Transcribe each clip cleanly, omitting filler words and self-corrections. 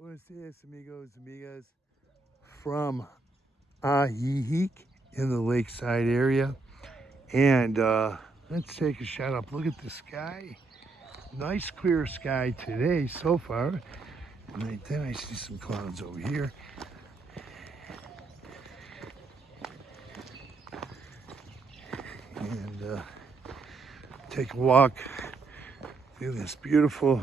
Buenos dias, amigos, amigas, from Ajijic in the lakeside area. And let's take a shot up. Look at the sky. Nice clear sky today so far. And then I see some clouds over here. And take a walk through this beautiful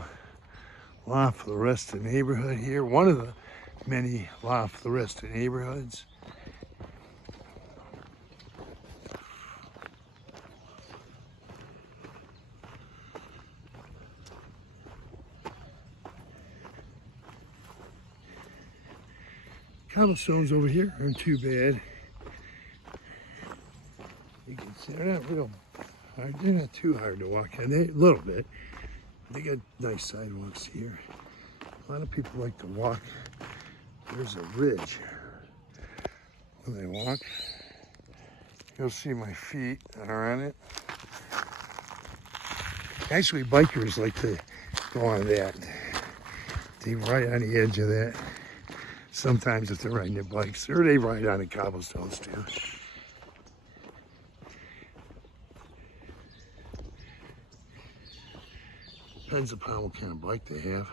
La Floresta neighborhood here. One of the many La Floresta neighborhoods. Cobblestones over here aren't too bad. You can see they're not real hard. They're not too hard to walk on. They a little bit. They got nice sidewalks here. A lot of people like to walk. There's a ridge. When they walk, you'll see my feet that are on it. Actually, bikers like to go on that. They ride on the edge of that. Sometimes if they're riding their bikes, or they ride on the cobblestones too. Depends upon what kind of bike they have.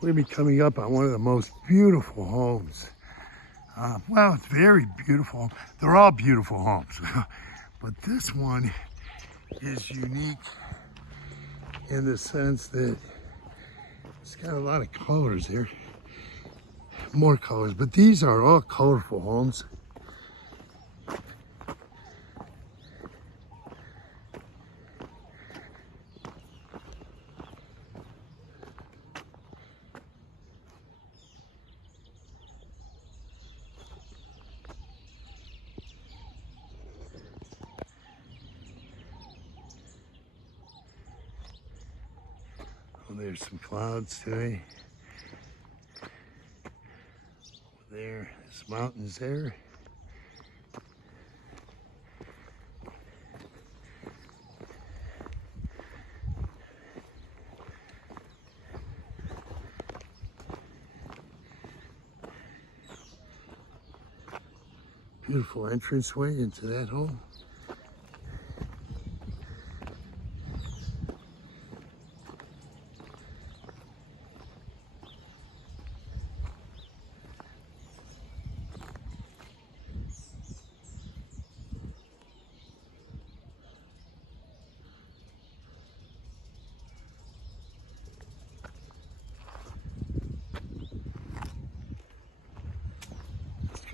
We're going to be coming up on one of the most beautiful homes. Well, it's very beautiful. They're all beautiful homes. But this one is unique in the sense that it's got a lot of colors here. More colors. But these are all colorful homes. Well, there's some clouds today. There, there's mountains there. Beautiful entranceway into that home.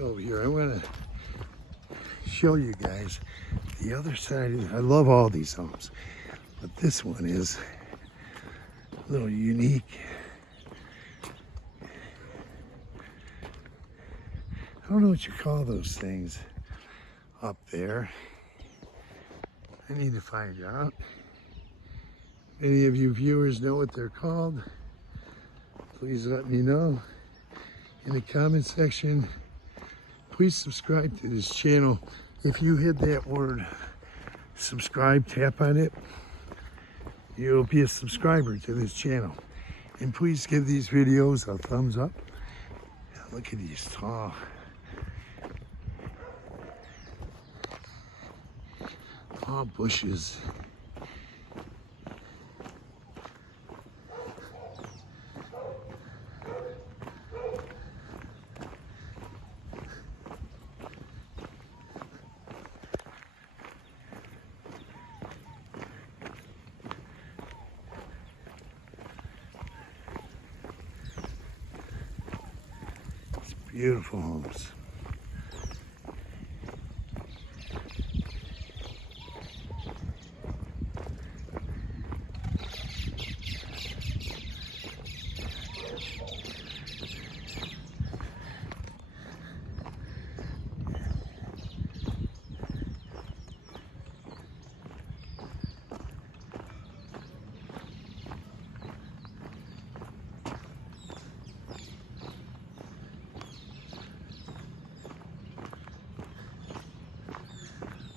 Over here, I want to show you guys the other side. I love all these homes, but this one is a little unique. I don't know what you call those things up there. I need to find out. Any of you viewers know what they're called? Please let me know in the comment section. Please subscribe to this channel. If you hit that word subscribe, tap on it, you'll be a subscriber to this channel. And please give these videos a thumbs up. Look at these tall bushes. Beautiful homes.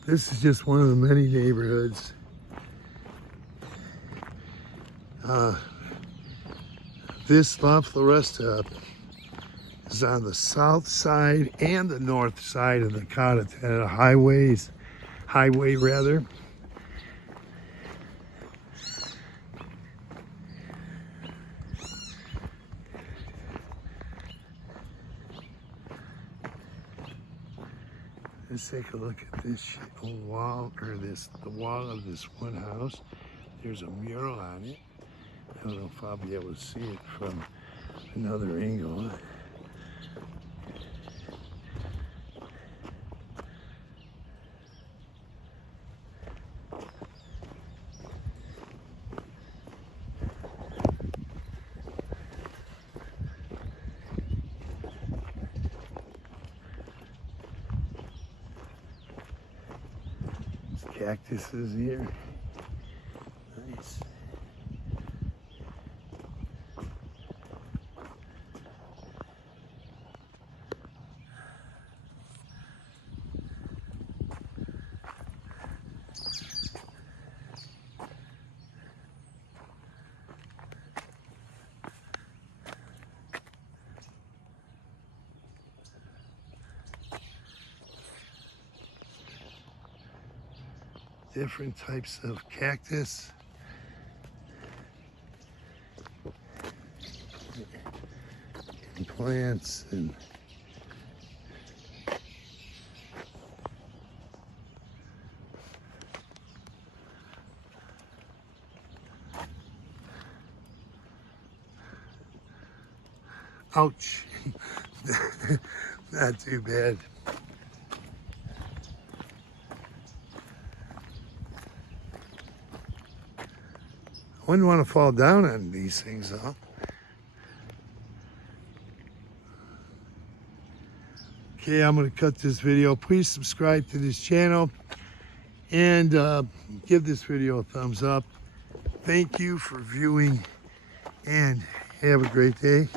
This is just one of the many neighborhoods. This La Floresta is on the south side and the north side of the Carretera highway rather. Let's take a look at this wall, or the wall of this one house. There's a mural on it. I don't know if I'll be able to see it from another angle. Cactuses here. Nice. Different types of cactus. And plants and ouch. Not too bad. I wouldn't want to fall down on these things though. Okay, I'm going to cut this video. Please subscribe to this channel and give this video a thumbs up. Thank you for viewing and have a great day.